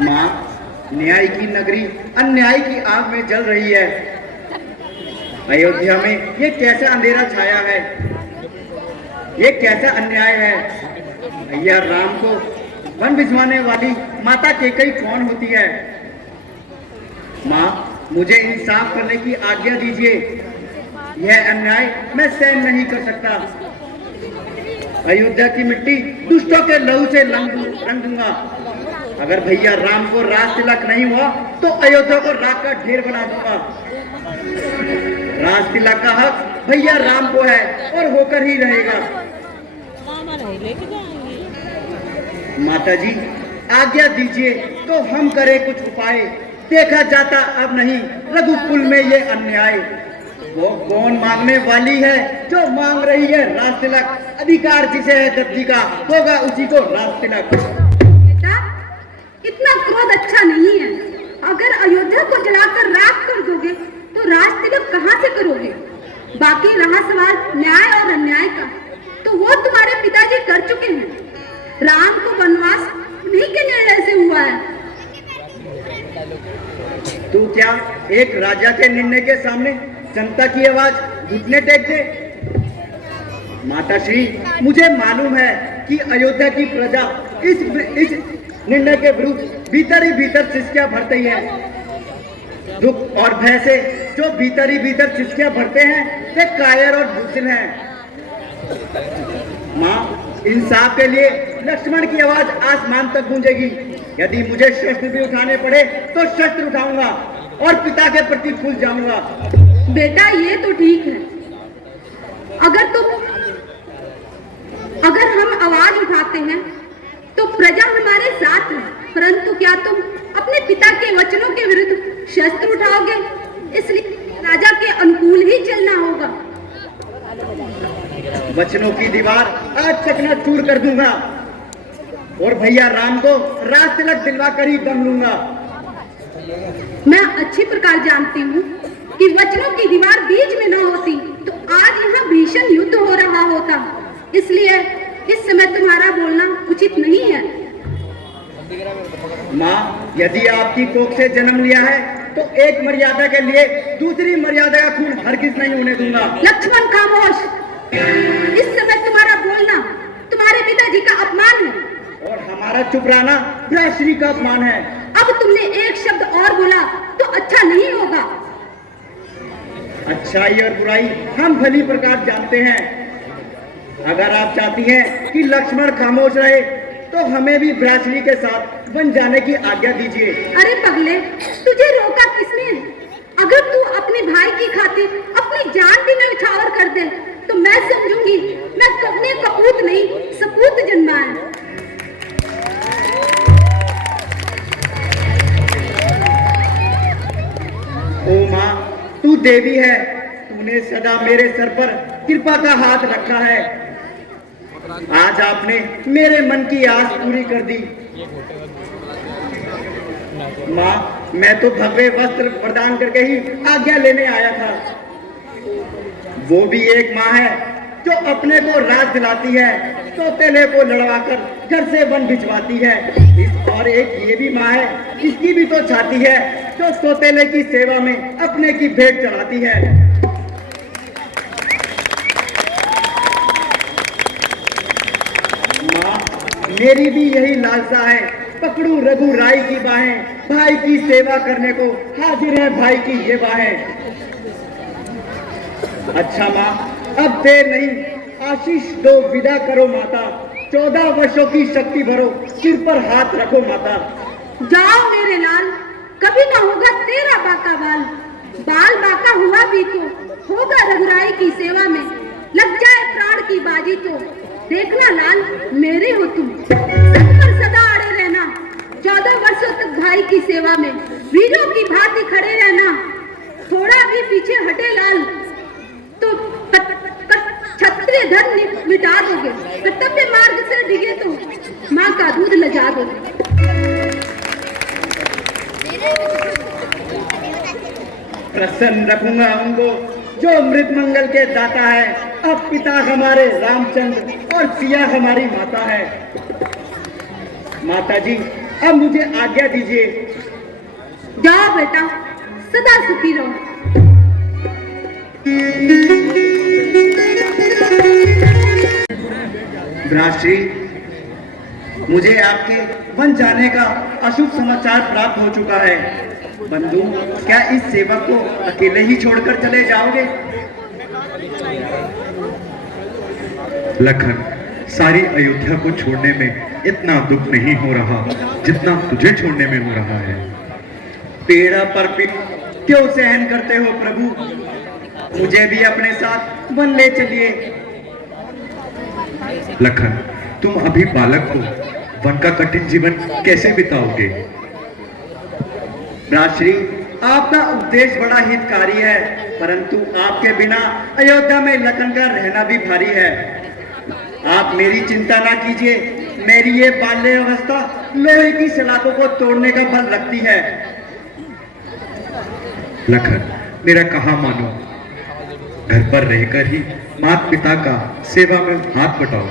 माँ, न्याय की नगरी अन्याय की आग में जल रही है। अयोध्या में ये कैसा अंधेरा छाया है, ये कैसा अन्याय है। भैया राम को वन भिजवाने वाली माता कैकेयी कौन होती है? माँ, मुझे इंसाफ करने की आज्ञा दीजिए। यह अन्याय मैं सहन नहीं कर सकता। अयोध्या की मिट्टी दुष्टों के लहू से रंग दूंगा। अगर भैया राम को राज तिलक नहीं हुआ तो अयोध्या को राख का ढेर बना दूंगा। राज तिलक का हक भैया राम को है और होकर ही रहेगा। माता जी, आज्ञा दीजिए तो हम करें कुछ उपाय। देखा जाता अब नहीं रघुकुल में ये अन्याय। वो कौन मांगने वाली है जो मांग रही है राज तिलक। अधिकार जिसे है धरती का, होगा उसी को राज तिलक। बेटा, इतना क्रोध अच्छा नहीं है। अगर अयोध्या को जलाकर राख कर दोगे तो राज तिलक कहाँ से करोगे? बाकी रहा सवाल न्याय और अन्याय का, तो वो तुम्हारे पिताजी कर चुके हैं। राम को वनवास उन्हीं के निर्णय से हुआ है। तू क्या एक राजा के निर्णय के सामने जनता की आवाज घुटने टेक दे? माताश्री, मुझे मालूम है कि अयोध्या की प्रजा इस निर्णय के विरुद्ध भीतर ही भीतर सिसकियां भरते ही है। दुख और भय से जो भीतर ही भीतर सिसकियां भरते हैं वे कायर और बुज़दिल हैं। माँ, इंसाफ के लिए लक्ष्मण की आवाज आसमान तक गूंजेगी। यदि मुझे शस्त्र भी उठाने पड़े तो शस्त्र उठाऊंगा और पिता के प्रति फूल जाऊंगा। बेटा, ये तो ठीक है। अगर हम आवाज उठाते हैं तो प्रजा हमारे साथ है, परंतु क्या तुम अपने पिता के वचनों के विरुद्ध शस्त्र उठाओगे? इसलिए राजा के अनुकूल ही चलना होगा। वचनों की दीवार आज चकनाचूर कर दूंगा और भैया राम को राज तिलक दिलवा कर ही दम लूंगा। मैं अच्छी प्रकार जानती हूँ कि वचनों की दीवार बीच में न होती तो आज यहाँ भीषण युद्ध हो रहा होता। इसलिए इस समय तुम्हारा बोलना उचित नहीं है। माँ, यदि आपकी कोख से जन्म लिया है तो एक मर्यादा के लिए दूसरी मर्यादा का खून हरगिज नहीं होने दूंगा। लक्ष्मण, खामोश। इस समय तुम्हारा बोलना तुम्हारे पिताजी का अपमान है और हमारा चुप रहना भ्रातृ का अपमान है। अब तुमने एक शब्द और बोला तो अच्छा नहीं होगा। अच्छाई और बुराई हम भली प्रकार जानते हैं। अगर आप चाहती हैं कि लक्ष्मण खामोश रहे तो हमें भी भ्रातृ के साथ बन जाने की आज्ञा दीजिए। अरे पगले, तुझे रोका किसने? अगर तू अपने भाई की खातिर अपनी जान भी न्यौछावर कर दे तो मैं समझूंगी मैं कभी कपूत नहीं सपूत जन्मा है। ओ माँ, तू देवी है। तूने सदा मेरे सर पर कृपा का हाथ रखा है। आज आपने मेरे मन की आस पूरी कर दी। माँ, मैं तो भगवे वस्त्र प्रदान करके ही आज्ञा लेने आया था। वो भी एक माँ है जो अपने को राज दिलाती है, सौतेले को लड़वाकर घर से वन भिजवाती है। और एक ये भी माँ है, इसकी भी तो छाती है, जो सौतेले की सेवा में अपने की भेंट चढ़ाती है। माँ, मेरी भी यही लालसा है, पकड़ू रघु राई की बाहें, भाई की सेवा करने को हाजिर है भाई की ये बाहें। अच्छा माँ, अब देर नहीं, आशीष दो, विदा करो माता। 14 वर्षों की शक्ति भरो, सिर पर हाथ रखो माता। जाओ मेरे लाल, कभी ना होगा तेरा बाका बाल। बाल बाका हुआ भी तो होगा रघुराई की सेवा में, लग जाए प्राण की बाजी तो देखना लाल मेरे हो तुम। सच पर सदा अड़े रहना, 14 वर्षों तक भाई की सेवा में वीरों की भांति खड़े रहना। थोड़ा भी पीछे हटे लाल तो क्षत्रिय धर्म मिटा दोगे, कर्तव्य मार्ग से डिगे तो माँ का दूध लजा दोगे। प्रसन्न रखूंगा उनको जो मृत मंगल के दाता है। अब पिता हमारे रामचंद्र और सिया हमारी माता है। माता जी, अब मुझे आज्ञा दीजिए। जाओ बेटा, सदा सुखी रहो। भ्रातृ, मुझे आपके वन जाने का अशुभ समाचार प्राप्त हो चुका है। बंधु, क्या इस सेवक को अकेले ही छोड़कर चले जाओगे? लखन, सारी अयोध्या को छोड़ने में इतना दुख नहीं हो रहा जितना तुझे छोड़ने में हो रहा है। पीड़ा पर क्यों सहन करते हो प्रभु? मुझे भी अपने साथ वन ले चलिए। लखन, तुम अभी बालक हो, वन का कठिन जीवन कैसे बिताओगे? भ्रातृ, आपका उपदेश बड़ा हितकारी है, परंतु आपके बिना अयोध्या में लखन का रहना भी भारी है। आप मेरी चिंता ना कीजिए। मेरी ये बाल्य अवस्था लोहे की सलाखों को तोड़ने का बल रखती है। लखन, मेरा कहा मानो, घर पर रहकर ही माता पिता का सेवा में हाथ बटाओ।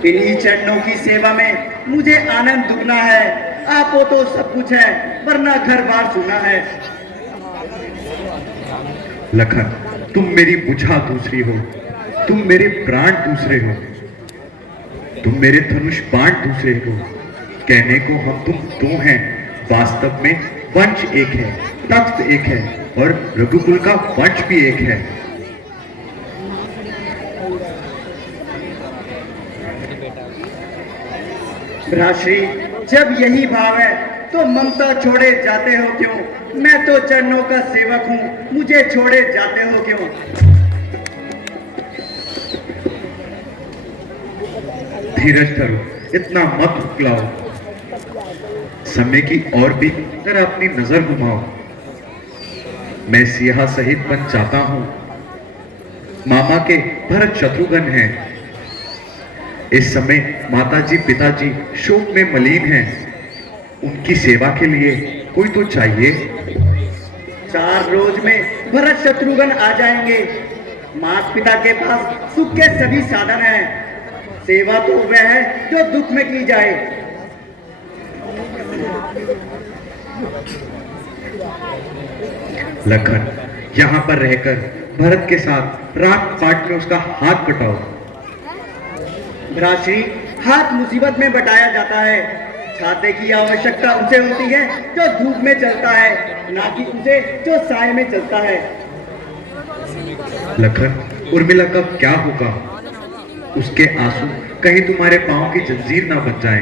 इन्हीं चरणों की सेवा में मुझे आनंद दुगना है। आप हो तो सब कुछ है, वरना घर बार सुना है। लखन, तुम मेरी बुझा दूसरी हो, तुम मेरे प्राण दूसरे हो, तुम मेरे धनुष बाण दूसरे हो। कहने को हम तुम दो हैं, वास्तव में वंश एक है, तख्त एक है और रघुकुल का वंश भी एक है। भ्रातृ, जब यही भाव है तो ममता छोड़े जाते हो क्यों? मैं तो चरणों का सेवक हूँ, मुझे छोड़े जाते हो क्यों? धीरज धरो, इतना मत उकलाओ। समय की और भी जरा अपनी नजर घुमाओ। मैं सिया सहित बन जाता हूं। मामा के भरत शत्रुघ्न हैं। इस समय माताजी पिताजी शोक में मलिन हैं। उनकी सेवा के लिए कोई तो चाहिए। 4 रोज में भरत शत्रुघ्न आ जाएंगे। माता पिता के पास सुख के सभी साधन हैं। सेवा तो वह है जो दुख में की जाए। लखन, यहाँ पर रहकर भरत के साथ रात पाट में उसका हाथ बटाओ। भ्रातृ, हाथ मुसीबत में बटाया जाता है। छाते की आवश्यकता उसे होती है जो धूप में चलता है, ना कि उसे जो साए में चलता है। लखन, उर्मिला का क्या होगा? उसके आंसू कहीं तुम्हारे पांव की जंजीर ना बन जाए।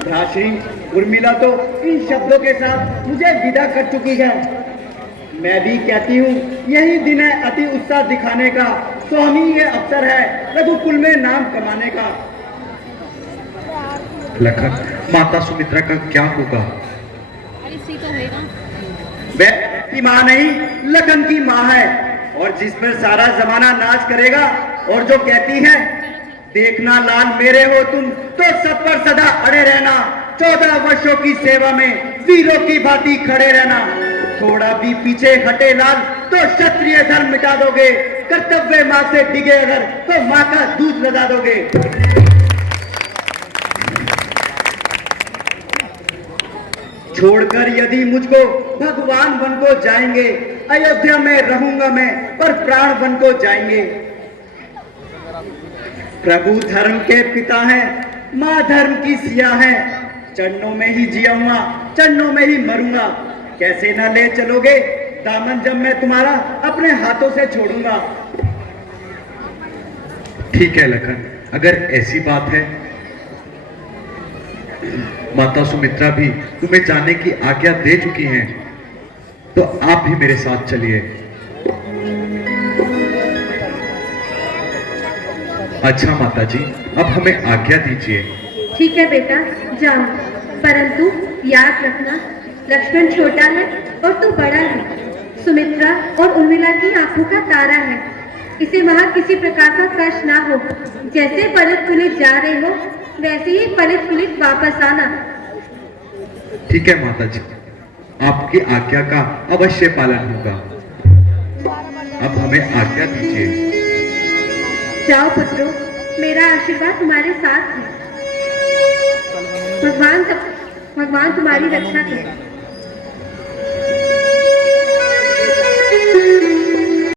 भ्रातृ, उर्मिला तो इन शब्दों के साथ मुझे विदा कर चुकी है। मैं भी कहती हूँ, यही दिन है अति उत्साह दिखाने का। स्वामी, ये अवसर है रघुकुल में नाम कमाने का। लखन, माता सुमित्रा का क्या होगा? वह की माँ नहीं, लखन की माँ है, और जिस पर सारा जमाना नाच करेगा और जो कहती है, देखना लाल मेरे हो तुम तो सब पर सदा अड़े रहना। 14 वर्षों की सेवा में वीरों की भांति खड़े रहना। थोड़ा भी पीछे हटे लाल तो क्षत्रिय धर्म मिटा दोगे। कर्तव्य माँ से डिगे अगर तो माँ का दूध लगा दोगे। छोड़कर यदि मुझको भगवान वन को जाएंगे, अयोध्या में रहूंगा मैं, पर प्राण वन को जाएंगे। प्रभु धर्म के पिता हैं, माँ धर्म की सिया है। चरणों में ही जियाऊंगा, चरणों में ही मरूंगा। कैसे न ले चलोगे दामन जब मैं तुम्हारा अपने हाथों से छोड़ूंगा। ठीक है लखन, अगर ऐसी बात है, माता सुमित्रा भी तुम्हें जाने की आज्ञा दे चुकी हैं, तो आप भी मेरे साथ चलिए। अच्छा माता जी, अब हमें आज्ञा दीजिए। ठीक है बेटा, जाओ, परंतु याद रखना, लक्ष्मण छोटा है और तू बड़ा है। सुमित्रा और उर्मिला की आंखों का तारा है। इसे वहां किसी प्रकार का कष्ट ना हो। जैसे पलट पुलिट जा रहे हो, वैसे ही पलट पुलिट वापस आना। ठीक है माता जी, आपकी आज्ञा का अवश्य पालन होगा। अब हमें आज्ञा दीजिए। जाओ पुत्रों, मेरा आशीर्वाद तुम्हारे साथ है। भगवान तुम्हारी रक्षा करे।